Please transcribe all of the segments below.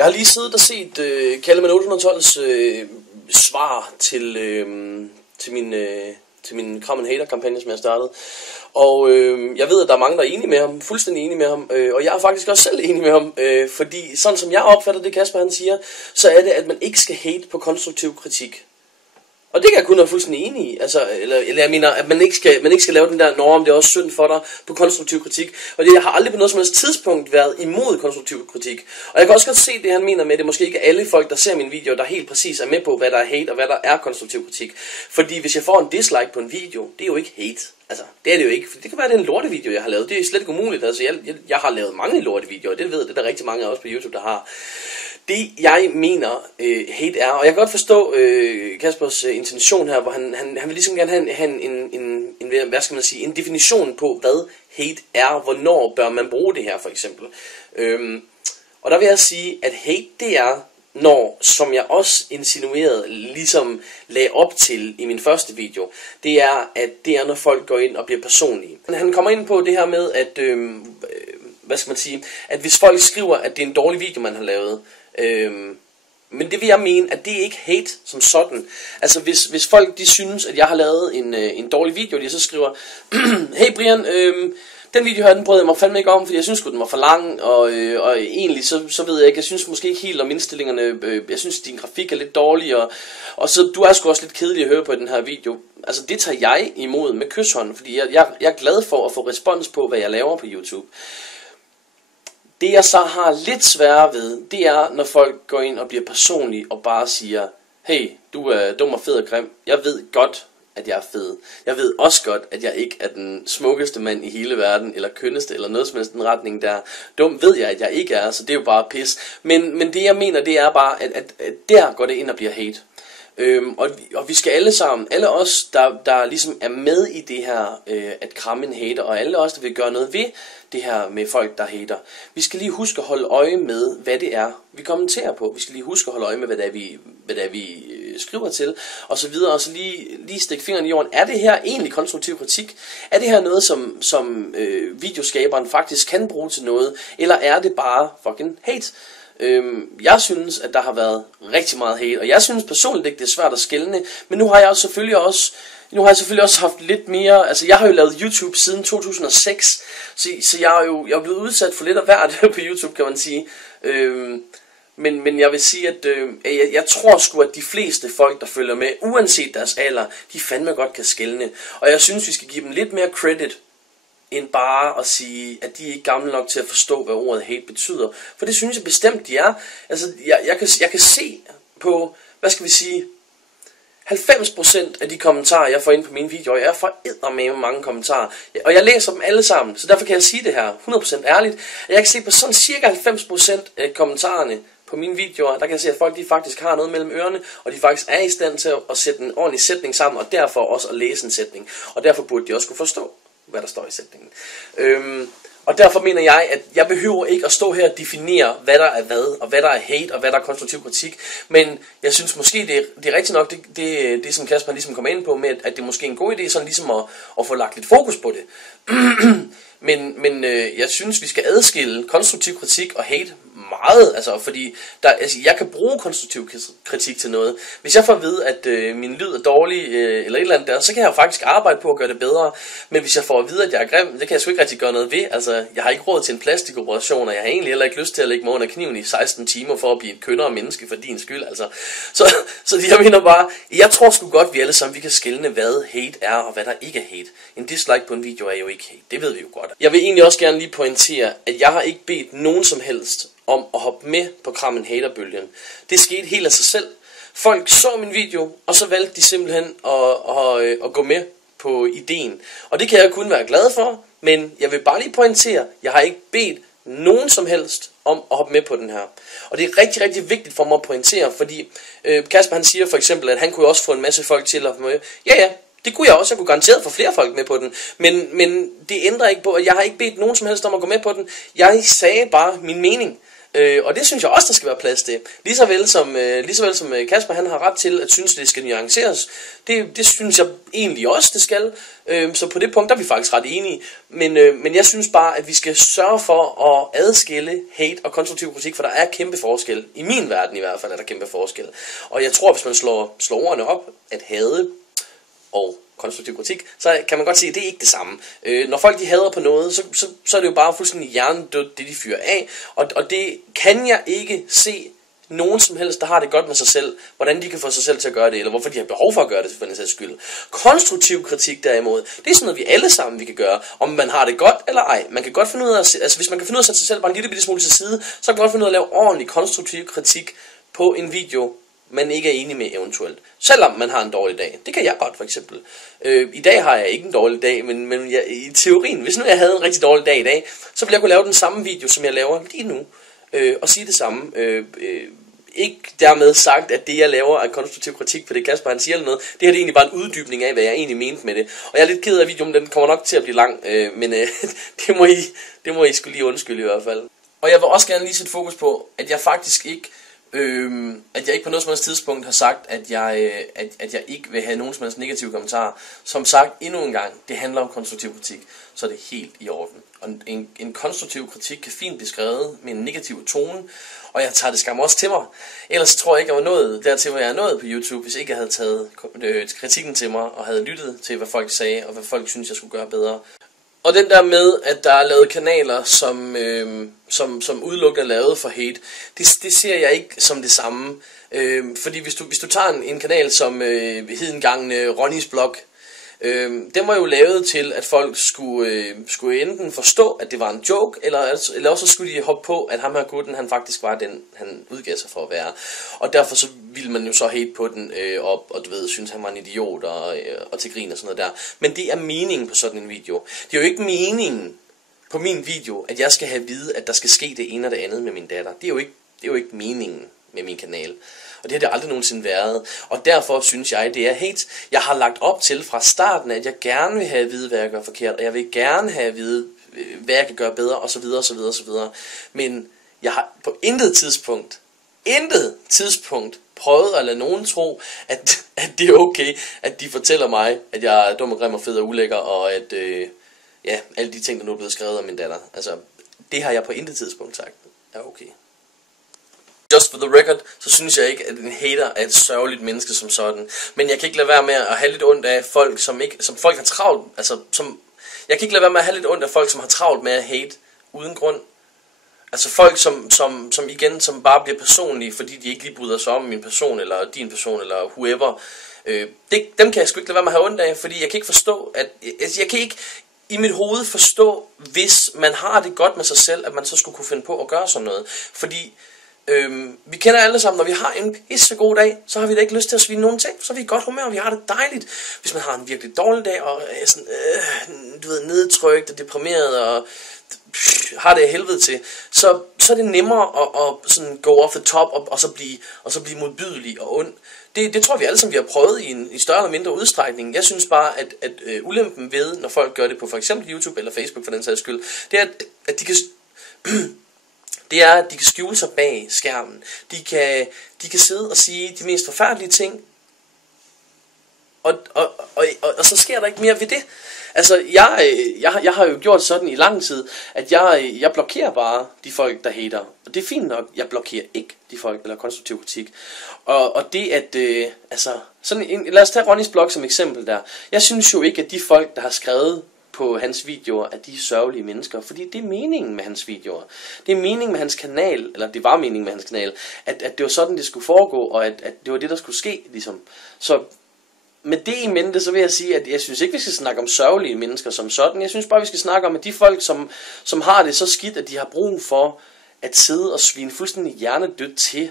Jeg har lige siddet og set Kallemann 812's svar til min Kram & Hater kampagne, som jeg startede. Og jeg ved, at der er mange, der er enige med ham, fuldstændig enige med ham, og jeg er faktisk også selv enig med ham, fordi sådan som jeg opfatter det, Kasper han siger, så er det, at man ikke skal hate på konstruktiv kritik. Og det kan jeg kun være fuldstændig enig i, altså, eller jeg mener, at man ikke skal lave den der norm, det er også synd for dig på konstruktiv kritik. Og det, jeg har aldrig på noget som helst tidspunkt været imod konstruktiv kritik. Og jeg kan også godt se det, han mener med, det er måske ikke alle folk, der ser min video, der helt præcis er med på, hvad der er hate og hvad der er konstruktiv kritik. Fordi hvis jeg får en dislike på en video, det er jo ikke hate. Altså, det er det jo ikke, for det kan være, at det er en lortevideo, jeg har lavet. Det er slet ikke umuligt, altså, jeg har lavet mange lortevideoer, og det ved jeg, det er der rigtig mange af os på YouTube, der har. Det jeg mener hate er, og jeg kan godt forstå Kaspers intention her, hvor han vil ligesom gerne have en hvad skal man sige, en definition på, hvad hate er, hvornår bør man bruge det her for eksempel. Og der vil jeg sige, at hate det er, når, som jeg også insinuerede, ligesom lagde op til i min første video, det er, at det er, når folk går ind og bliver personlige. Han kommer ind på det her med, at, hvad skal man sige, at hvis folk skriver, at det er en dårlig video, man har lavet, men det vil jeg mene, at det er ikke hate som sådan. Altså hvis folk de synes, at jeg har lavet en dårlig video, de så skriver, hey Brian, den video her, den brød jeg mig fandme ikke om, fordi jeg synes den var for lang, og egentlig så ved jeg ikke, jeg synes måske ikke helt om indstillingerne, jeg synes din grafik er lidt dårlig, og så du er sgu også lidt kedelig at høre på den her video. Altså det tager jeg imod med kysshånd, fordi jeg er glad for at få respons på, hvad jeg laver på YouTube. Det jeg så har lidt sværere ved, det er, når folk går ind og bliver personlige og bare siger, hey, du er dum og fed og grim. Jeg ved godt, at jeg er fed. Jeg ved også godt, at jeg ikke er den smukkeste mand i hele verden, eller kønneste, eller noget som helst den retning der. Dum ved jeg, at jeg ikke er, så det er jo bare pis. Men det jeg mener, det er bare, at der går det ind og bliver hate. Og vi skal alle sammen, alle os, der ligesom er med i det her, at kramme en hater, og alle os, der vil gøre noget ved det her med folk, der hater. Vi skal lige huske at holde øje med, hvad det er, vi kommenterer på. Vi skal lige huske at holde øje med, hvad det er, vi skriver til, og så videre, og så lige stikke fingeren i jorden. Er det her egentlig konstruktiv kritik? Er det her noget, som videoskaberen faktisk kan bruge til noget, eller er det bare fucking hate? Jeg synes, at der har været rigtig meget hate, og jeg synes personligt ikke, det er svært at skelne, men nu har jeg selvfølgelig også haft lidt mere, altså jeg har jo lavet YouTube siden 2006, så jeg er jo blevet udsat for lidt af hvert på YouTube, kan man sige. Men jeg vil sige, at jeg tror sgu, at de fleste folk, der følger med, uanset deres alder, de fandme godt kan skelne, og jeg synes, vi skal give dem lidt mere credit, end bare at sige, at de er ikke gamle nok til at forstå, hvad ordet hate betyder. For det synes jeg bestemt, de er. Altså, jeg kan se på, hvad skal vi sige, 90% af de kommentarer, jeg får ind på mine videoer, jeg får eddermame mange kommentarer, og jeg læser dem alle sammen, så derfor kan jeg sige det her 100% ærligt. Jeg kan se på sådan cirka 90% af kommentarerne på mine videoer, der kan jeg se, at folk de faktisk har noget mellem ørerne, og de faktisk er i stand til at sætte en ordentlig sætning sammen, og derfor også at læse en sætning. Og derfor burde de også kunne forstå, hvad der står i sætningen. Og derfor mener jeg, at jeg behøver ikke at stå her og definere, hvad der er hvad, og hvad der er hate, og hvad der er konstruktiv kritik. Men jeg synes måske, det er rigtigt nok, det som Kasper ligesom kommer ind på, med at det er måske en god idé, sådan ligesom at få lagt lidt fokus på det. Men jeg synes, vi skal adskille konstruktiv kritik og hate meget, altså fordi jeg kan bruge konstruktiv kritik til noget. Hvis jeg får at vide, at min lyd er dårlig, eller et eller andet der, så kan jeg jo faktisk arbejde på at gøre det bedre. Men hvis jeg får at vide, at jeg er grim, det kan jeg sgu ikke rigtig gøre noget ved. Altså, jeg har ikke råd til en plastikoperation, og jeg har egentlig heller ikke lyst til at lægge mig under kniven i 16 timer for at blive et kønnere menneske for din skyld, altså. Så jeg mener bare, jeg tror sgu godt, vi alle sammen vi kan skelne, hvad hate er, og hvad der ikke er hate. En dislike på en video er jo ikke hate, det ved vi jo godt. Jeg vil egentlig også gerne lige pointere, at jeg har ikke bedt nogen som helst om at hoppe med på Kram & Hater-bølgen. Det skete helt af sig selv. Folk så min video, og så valgte de simpelthen at gå med på ideen. Og det kan jeg kun være glad for, men jeg vil bare lige pointere, jeg har ikke bedt nogen som helst om at hoppe med på den her. Og det er rigtig, rigtig vigtigt for mig at pointere, fordi Kasper han siger for eksempel, at han kunne også få en masse folk til at hoppe med. Ja, det kunne jeg også. Jeg kunne garanteret få flere folk med på den. Men det ændrer ikke på, at jeg har ikke bedt nogen som helst om at gå med på den. Jeg sagde bare min mening. Og det synes jeg også, der skal være plads til. Lige så vel som Kasper, han har ret til at synes, det skal nuanceres. Det synes jeg egentlig også, det skal. Så på det punkt, der er vi faktisk ret enige. Men jeg synes bare, at vi skal sørge for at adskille hate og konstruktiv kritik, for der er kæmpe forskel. I min verden i hvert fald er der kæmpe forskel. Og jeg tror, hvis man slår ordene op, at hade og konstruktiv kritik, så kan man godt se, at det er ikke det samme. Når folk de hader på noget, så er det jo bare fuldstændig hjernedødt, det de fyrer af. Og det kan jeg ikke se nogen som helst, der har det godt med sig selv, hvordan de kan få sig selv til at gøre det, eller hvorfor de har behov for at gøre det, for den sags skyld. Konstruktiv kritik derimod, det er sådan noget, vi alle sammen vi kan gøre, om man har det godt eller ej. Man kan godt finde ud af, altså hvis man kan finde ud af at sætte sig selv bare en lille bitte smule til side, så kan man godt finde ud af at lave ordentlig konstruktiv kritik på en video, man ikke er enig med eventuelt. Selvom man har en dårlig dag. Det kan jeg godt for eksempel. I dag har jeg ikke en dårlig dag, men i teorien, hvis nu jeg havde en rigtig dårlig dag i dag, så ville jeg kunne lave den samme video, som jeg laver lige nu. Og sige det samme. Ikke dermed sagt, at det jeg laver er konstruktiv kritik på det Kasper han siger eller noget. Det her er egentlig bare en uddybning af, hvad jeg egentlig mente med det. Og jeg er lidt ked af videoen, den kommer nok til at blive lang, men det må I skulle lige undskylde i hvert fald. Og jeg vil også gerne lige sætte fokus på, at jeg faktisk ikke på noget som helst tidspunkt har sagt, at jeg ikke vil have nogen som helst negative kommentarer. Som sagt, endnu en gang, det handler om konstruktiv kritik, så er det helt i orden. Og en konstruktiv kritik kan fint blive skrevet med en negativ tone, og jeg tager det skam også til mig. Ellers tror jeg ikke, jeg var nået dertil, hvor jeg er nået på YouTube, hvis ikke jeg havde taget kritikken til mig, og havde lyttet til, hvad folk sagde, og hvad folk synes, jeg skulle gøre bedre. Og den der med, at der er lavet kanaler, som udelukkende er lavet for hate, det ser jeg ikke som det samme. Fordi hvis du tager en kanal som hed engang Ronnys Blog, den var jo lavet til, at folk skulle enten forstå, at det var en joke, eller også skulle de hoppe på, at ham her gutten, han faktisk var den, han udgav sig for at være. Og derfor så ville man jo så hate på den, og du ved, synes han var en idiot, og til grin og sådan noget der. Men det er meningen på sådan en video. Det er jo ikke meningen på min video, at jeg skal have at vide, at der skal ske det ene og det andet med min datter. Det er jo ikke meningen med min kanal. Og det har det aldrig nogensinde været. Og derfor synes jeg, det er hate. Jeg har lagt op til fra starten, at jeg gerne vil have at vide, hvad jeg gør forkert. Og jeg vil gerne have at vide, hvad jeg kan gøre bedre, osv. Men jeg har på intet tidspunkt prøvet at lade nogen tro, at det er okay, at de fortæller mig, at jeg er dum og grim og fed og ulækker, og at alle de ting, der nu er blevet skrevet om min datter. Altså, det har jeg på intet tidspunkt sagt er okay. Just for the record, så synes jeg ikke, at en hater er et sørgeligt menneske som sådan. Men jeg kan ikke lade være med at have lidt ondt af folk, som folk har travlt. Jeg kan ikke lade være med at have lidt ondt af folk, som har travlt med at hate uden grund. Altså folk, som bare bliver personlige, fordi de ikke lige bryder sig om min person, eller din person, eller whoever. Dem kan jeg sgu ikke lade være med at have ondt af, fordi jeg kan ikke forstå, jeg kan ikke i mit hoved forstå, hvis man har det godt med sig selv, at man så skulle kunne finde på at gøre sådan noget. Fordi vi kender alle sammen, når vi har en pissegod dag, så har vi da ikke lyst til at svine nogen ting. Så er vi i godt humør, og vi har det dejligt. Hvis man har en virkelig dårlig dag, og er sådan, nedtrykt og deprimeret, og har det af helvede til, så er det nemmere at sådan go off the top, og så blive modbydelig og ond. Det tror vi alle sammen, vi har prøvet i større eller mindre udstrækning. Jeg synes bare, at ulempen ved, når folk gør det på for eksempel YouTube eller Facebook for den sags skyld, det er, at de kan at de kan skjule sig bag skærmen. De kan sidde og sige de mest forfærdelige ting, og så sker der ikke mere ved det. Altså, jeg har jo gjort sådan i lang tid, at jeg blokerer bare de folk, der hater. Og det er fint nok, jeg blokerer ikke de folk, der laver konstruktiv kritik. Og det at, lad os tage Ronnys Blog som eksempel der. Jeg synes jo ikke, at de folk, der har skrevet på hans videoer, at de er sørgelige mennesker, fordi det er meningen med hans videoer. Det er meningen med hans kanal, eller det var meningen med hans kanal, at det var sådan, det skulle foregå, og at det var det, der skulle ske, ligesom. Så med det i mente, så vil jeg sige, at jeg synes ikke, vi skal snakke om sørgelige mennesker som sådan. Jeg synes bare, vi skal snakke om, at de folk, som har det så skidt, at de har brug for at sidde og svine fuldstændig hjernedødt til,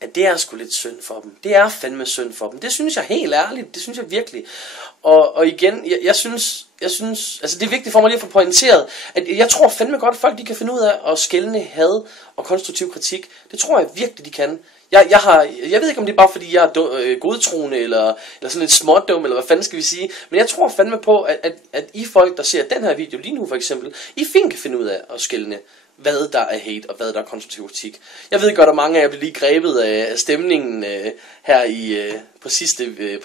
at det er sgu lidt synd for dem. Det er fandme synd for dem. Det synes jeg helt ærligt. Det synes jeg virkelig. Og igen, jeg synes, altså det er vigtigt for mig lige at få pointeret, at jeg tror fandme godt, at folk de kan finde ud af at skelne had og konstruktiv kritik. Det tror jeg virkelig, de kan. Jeg ved ikke, om det er bare fordi, jeg er godtroende, eller sådan lidt smådum, eller hvad fanden skal vi sige. Men jeg tror fandme på, at I folk, der ser den her video lige nu for eksempel, I fint kan finde ud af at skelne hvad der er hate og hvad der er konstruktiv kritik. Jeg ved godt, at mange af jer bliver lige grebet af stemningen her på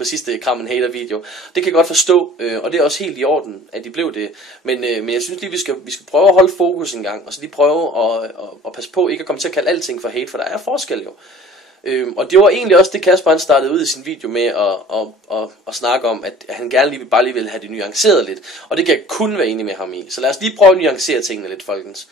sidste Kram en Hater video. Det kan jeg godt forstå, og det er også helt i orden, at de blev det. Men jeg synes lige, vi skal prøve at holde fokus en gang, og så lige prøve at passe på ikke at komme til at kalde alting for hate, for der er forskel jo. Og det var egentlig også det, Kasper han startede ud i sin video med at snakke om, at han gerne lige vil have det nuanceret lidt. Og det kan jeg kun være enig med ham i. Så lad os lige prøve at nuancere tingene lidt, folkens.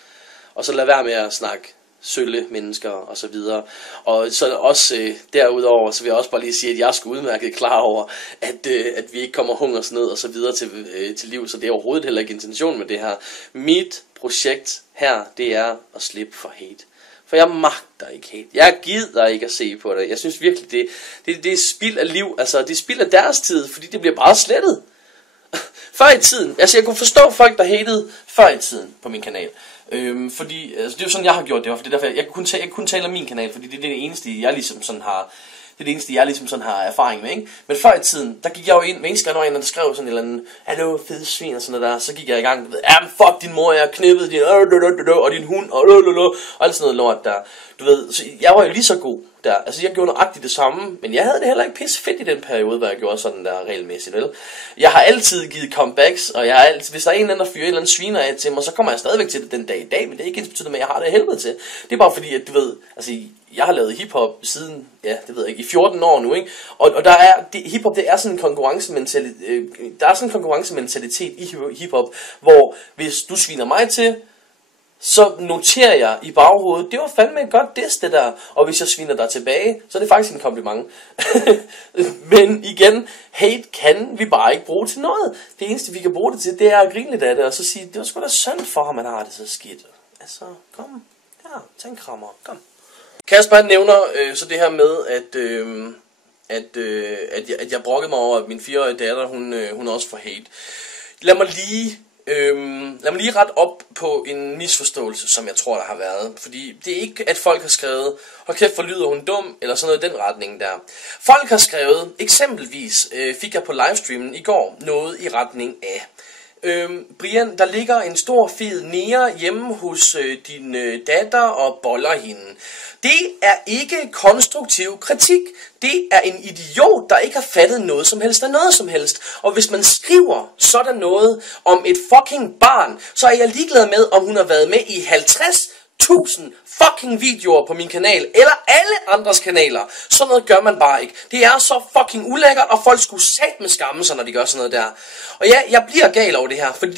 Og så lad være med at snakke sølle mennesker og så videre. Og så også derudover, så vil jeg også bare lige sige, at jeg er sgu udmærket klar over, at vi ikke kommer hungersnød og så videre til liv. Så det er overhovedet heller ikke intentionen med det her. Mit projekt her, det er at slippe for hate. For jeg magter ikke hate. Jeg gider ikke at se på det. Jeg synes virkelig, det er spild af liv. Altså, det er spild af deres tid, fordi det bliver bare slettet. Før i tiden. Altså, jeg kunne forstå folk, der hatede før i tiden på min kanal. Fordi, altså, det er jo sådan, jeg har gjort det. For det er derfor, jeg kan kun tale om min kanal, fordi det er det eneste, jeg ligesom sådan har... Det er det eneste, jeg ligesom sådan har erfaring med, ikke? Men før i tiden, der gik jeg jo ind, hver eneste gang, når der skrev sådan en eller anden, hallo, fede svin og sådan noget der, så gik jeg i gang, fuck din mor, jeg har knippet din, og din hund, og alt sådan noget lort der. Du ved, så jeg var jo lige så god der. Altså, jeg gjorde nøjagtigt det samme, men jeg havde det heller ikke pisse fedt i den periode, hvor jeg gjorde sådan der regelmæssigt, vel? Jeg har altid givet comebacks, og jeg har altid, hvis der er en eller anden, der fyrer en eller anden sviner af til mig, så kommer jeg stadigvæk til det den dag i dag, men det er ikke ens betydende med, at jeg har det helvede til. Det er bare fordi, at du ved, altså, jeg har lavet hiphop siden, ja, det ved jeg ikke, i 14 år nu, ikke? Og der er, hiphop, det er sådan en konkurrencementalitet, i hiphop, hvor hvis du sviner mig til, så noterer jeg i baghovedet, det var fandme et godt diss det der, og hvis jeg sviner dig tilbage, så er det faktisk en kompliment. Men igen, hate kan vi bare ikke bruge til noget. Det eneste vi kan bruge det til, det er at grine lidt af det, og så sige, det var sgu da synd for ham, han har det så skidt. Altså, kom, ja, tag en krammer, kom. Kasper han nævner så det her med, at jeg brokkede mig over, at min 4-årige datter, hun også får hate. Lad mig lige rette op på en misforståelse, som jeg tror, der har været. Fordi det er ikke, at folk har skrevet, hold kæft, for lyder hun dum, eller sådan noget i den retning der. Folk har skrevet, eksempelvis fik jeg på livestreamen i går noget i retning af, Brian, der ligger en stor fed nære hjemme hos din datter og boller hende. Det er ikke konstruktiv kritik. Det er en idiot, der ikke har fattet noget som helst af noget som helst. Og hvis man skriver sådan noget om et fucking barn, så er jeg ligeglad med, om hun har været med i 50.000 fucking videoer på min kanal, eller alle andres kanaler. Sådan noget gør man bare ikke. Det er så fucking ulækkert, og folk skulle satme skamme sig, når de gør sådan noget der. Og ja, jeg bliver gal over det her, fordi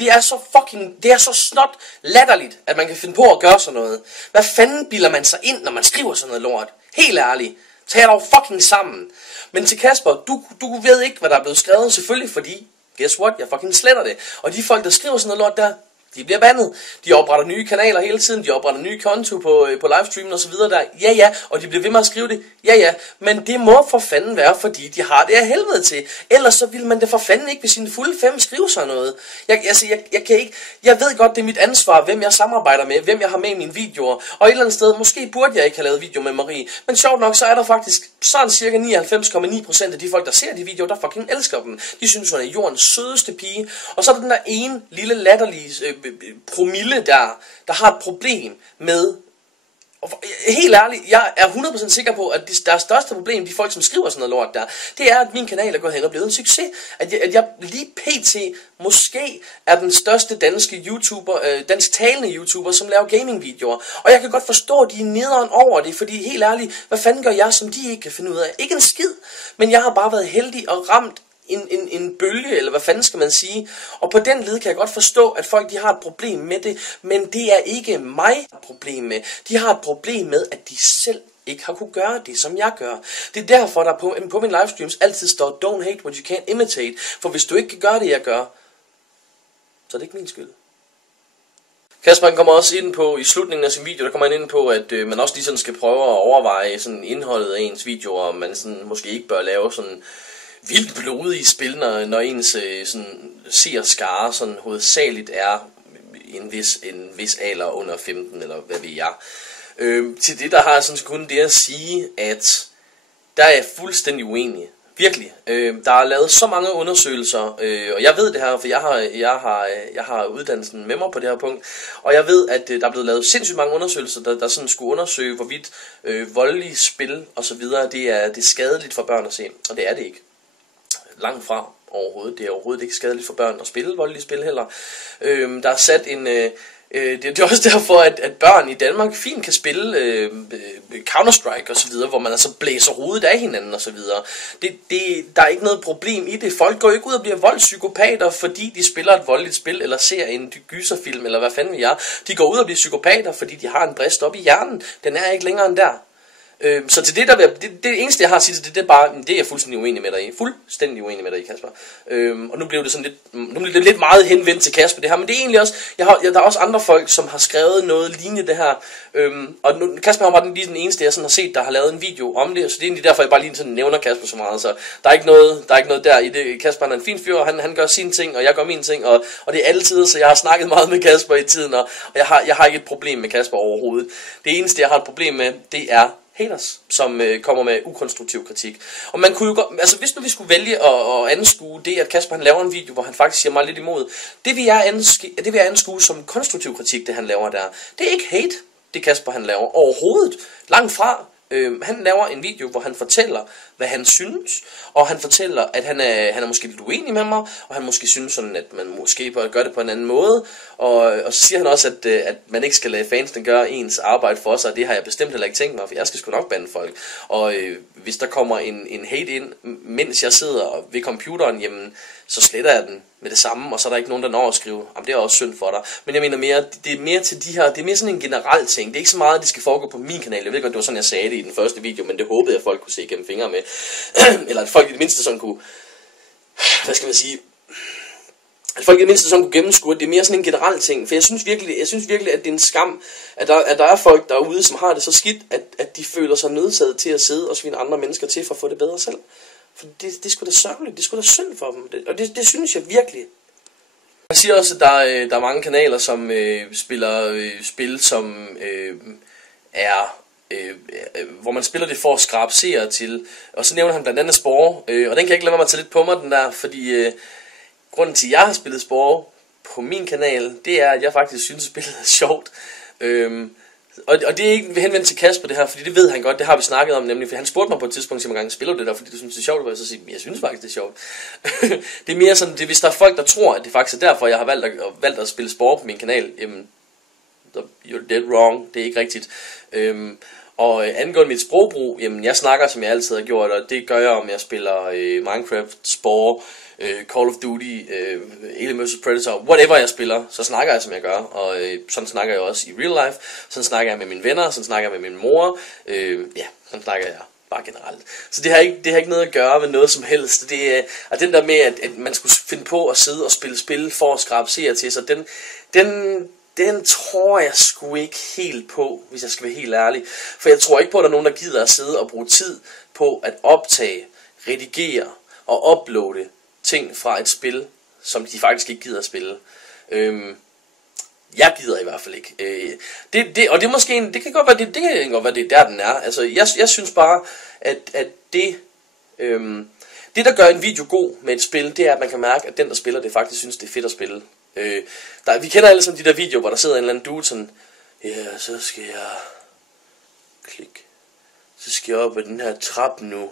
det er så snot latterligt, at man kan finde på at gøre sådan noget. Hvad fanden bilder man sig ind, når man skriver sådan noget lort? Helt ærligt. Tag dog fucking sammen. Men til Kasper, du ved ikke, hvad der er blevet skrevet, selvfølgelig, fordi, guess what, jeg fucking sletter det. Og de folk, der skriver sådan noget lort der, de bliver bandet. De opretter nye kanaler hele tiden. De opretter nye konto på livestreamen og så videre der. Ja, og de bliver ved med at skrive det. Ja, men det må for fanden være, fordi de har det af helvede til. Ellers så vil man det for fanden ikke ved sine fulde 5 skrive sådan noget. Jeg kan ikke. Jeg ved godt, det er mit ansvar, hvem jeg samarbejder med, hvem jeg har med i mine videoer. Og et eller andet sted, måske burde jeg ikke have lavet video med Marie. Men sjovt nok, så er der faktisk sådan cirka 99,9% af de folk, der ser de videoer, der fucking elsker dem. De synes, hun er jordens sødeste pige. Og så er der den der ene lille latterlige promille der har et problem med, helt ærligt, jeg er 100% sikker på, at deres største problem, de folk som skriver sådan noget lort der, det er, at min kanal er gået hen og blevet en succes, at jeg lige pt. Måske er den største danske dansktalende YouTuber, som laver gamingvideoer, og jeg kan godt forstå, at de er nederen over det, fordi helt ærligt, hvad fanden gør jeg, som de ikke kan finde ud af? Ikke en skid, men jeg har bare været heldig og ramt en bølge, eller hvad fanden skal man sige. Og på den led kan jeg godt forstå, at folk de har et problem med det, men det er ikke mig et problem med. De har et problem med, at de selv ikke har kunne gøre det, som jeg gør. Det er derfor, der på min livestreams altid står, don't hate what you can't imitate. For hvis du ikke kan gøre det, jeg gør, så er det ikke min skyld. Kasper kommer også ind på, i slutningen af sin video, der kommer han ind på, at man også lige sådan skal prøve at overveje sådan indholdet af ens videoer, og man sådan måske ikke bør lave sådan vildt blodige spil, når ens sådan seerskare sådan hovedsageligt er en vis alder under 15, eller hvad ved jeg. Til det, der har jeg sådan kun det at sige, at der er jeg fuldstændig uenig Virkelig. Der er lavet så mange undersøgelser, og jeg ved det her, for jeg har uddannelsen med mig på det her punkt, og jeg ved, at der er blevet lavet sindssygt mange undersøgelser, der sådan skulle undersøge, hvorvidt voldelige spil og så videre, det er skadeligt for børn at se, og det er det ikke. Langt fra overhovedet. Det er overhovedet ikke skadeligt for børn at spille voldelige spil heller. Der er sat en... Det er også derfor, at børn i Danmark fint kan spille Counter-Strike og så videre, hvor man altså blæser hovedet af hinanden og så videre. Der er ikke noget problem i det. Folk går ikke ud og bliver voldspsykopater, fordi de spiller et voldeligt spil, eller ser en gyserfilm, eller hvad fanden vi er. De går ud og bliver psykopater, fordi de har en brist op i hjernen. Den er ikke længere end der. Så til det eneste jeg har at sige til det er bare, det er jeg fuldstændig uenig med dig i. Fuldstændig uenig med dig i, Kasper. Og nu blev det lidt meget henvendt til Kasper det her, men det er egentlig også, der er også andre folk, som har skrevet noget lignende det her. Og nu, Kasper var lige den eneste jeg sådan har set, der har lavet en video om det, så det er egentlig derfor jeg bare lige sådan nævner Kasper så meget. Så der er ikke noget der i det. Kasper er en fin fyr, og han gør sine ting, og jeg gør mine ting, og det er altid, så jeg har snakket meget med Kasper i tiden, og jeg har ikke et problem med Kasper overhovedet. Det eneste jeg har et problem med, det er haters, som kommer med ukonstruktiv kritik. Og man kunne jo godt, altså hvis nu vi skulle vælge at anskue det, at Kasper han laver en video, hvor han faktisk siger meget lidt imod, det vil jeg anskue som konstruktiv kritik, det han laver der. Det er ikke hate, det Kasper han laver overhovedet. Langt fra. Han laver en video, hvor han fortæller, hvad han synes, og han fortæller, at han er måske lidt uenig med mig, og han måske synes sådan, at man måske bør gøre det på en anden måde, og så siger han også, at man ikke skal lade fansene gøre ens arbejde for sig, og det har jeg bestemt heller ikke tænkt mig, for jeg skal sgu nok bande folk. Og hvis der kommer en hate ind, mens jeg sidder ved computeren, jamen, så sletter jeg den med det samme, og så er der ikke nogen, der når at skrive, jamen det er også synd for dig. Men jeg mener mere, det er mere til de her, det er mere sådan en generel ting. Det er ikke så meget, at det skal foregå på min kanal. Jeg ved godt, det var sådan, jeg sagde det i den første video, men det håbede jeg, at folk kunne se igennem fingre med. Eller at folk i det mindste sådan kunne, hvad skal man sige, at folk i det mindste sådan kunne gennemskue, at det er mere sådan en generel ting. For jeg synes virkelig, at det er en skam, at der er folk derude, som har det så skidt, at de føler sig nødsaget til at sidde og svine andre mennesker til for at få det bedre selv. For det er sgu da sørgeligt, det er sgu da synd for dem, og det synes jeg virkelig. Man siger også, at der er mange kanaler, som spiller spil, som hvor man spiller det for at skrabe seere til. Og så nævner han blandt andet Spore, og den kan jeg ikke lade mig at tage lidt på mig, den der, fordi grunden til, at jeg har spillet Spore på min kanal, det er, at jeg faktisk synes, at spillet er sjovt. Og det er ikke henvendt til Kasper det her, fordi det ved han godt, det har vi snakket om nemlig, for han spurgte mig på et tidspunkt, om gang spiller du det der, fordi du synes det er sjovt, og jeg så siger, jeg synes faktisk det er sjovt. Det er mere sådan, hvis der er folk, der tror, at det faktisk er derfor, jeg har valgt at spille Spore på min kanal, jamen, you're dead wrong, det er ikke rigtigt. Og angående mit sprogbrug, jamen jeg snakker som jeg altid har gjort, og det gør jeg om jeg spiller Minecraft, Spore, Call of Duty, Alien vs Predator, whatever jeg spiller, så snakker jeg som jeg gør, og sådan snakker jeg også i real life, sådan snakker jeg med mine venner, sådan snakker jeg med min mor, sådan snakker jeg bare generelt. Så det har ikke noget at gøre med noget som helst. Det er, og den der med, at man skulle finde på at sidde og spille spil for at skrabe seere til, så den tror jeg sgu ikke helt på, hvis jeg skal være helt ærlig. For jeg tror ikke på, at der er nogen, der gider at sidde og bruge tid på at optage, redigere og uploade ting fra et spil, som de faktisk ikke gider at spille. Jeg gider i hvert fald ikke. Og det er måske det kan godt være det kan godt være det der den er. Altså jeg synes bare at det der gør en video god med et spil, det er at man kan mærke at den der spiller det faktisk synes det er fedt at spille. Vi kender alle sammen de der videoer hvor der sidder en eller anden dude sådan, ja, så skal jeg klik. Så skal jeg op ad den her trappe nu.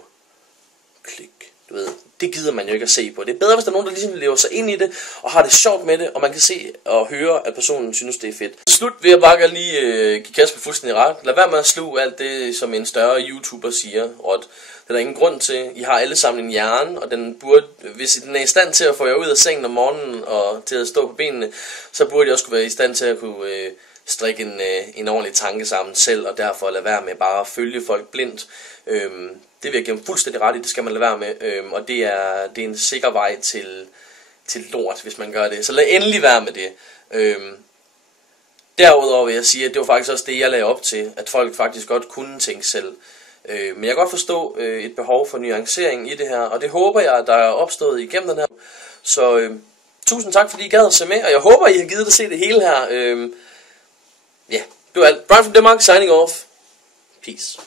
Klik. Du ved, det gider man jo ikke at se på. Det er bedre, hvis der er nogen, der ligesom lever sig ind i det, og har det sjovt med det, og man kan se og høre, at personen synes, det er fedt. Til slut vil jeg bare gerne lige give Kasper fuldstændig ret. Lad være med at sluge alt det, som en større YouTuber siger, Rod. Det er der ingen grund til. I har alle sammen en hjerne, og den burde, hvis den er i stand til at få jer ud af sengen om morgenen, og til at stå på benene, så burde jeg også kunne være i stand til at kunne strikke en ordentlig tanke sammen selv, og derfor lade være med bare at følge folk blindt. Det vil jeg give fuldstændig ret i, det skal man lade være med, og det er en sikker vej til lort, hvis man gør det. Så lad endelig være med det. Derudover vil jeg sige, at det var faktisk også det, jeg lagde op til, at folk faktisk godt kunne tænke selv. Men jeg kan godt forstå et behov for nuancering i det her, og det håber jeg, der er opstået igennem den her. Så tusind tak, fordi I gad at se med, og jeg håber, I har givet at se det hele her. Ja, det var alt. Brian from Denmark, signing off. Peace.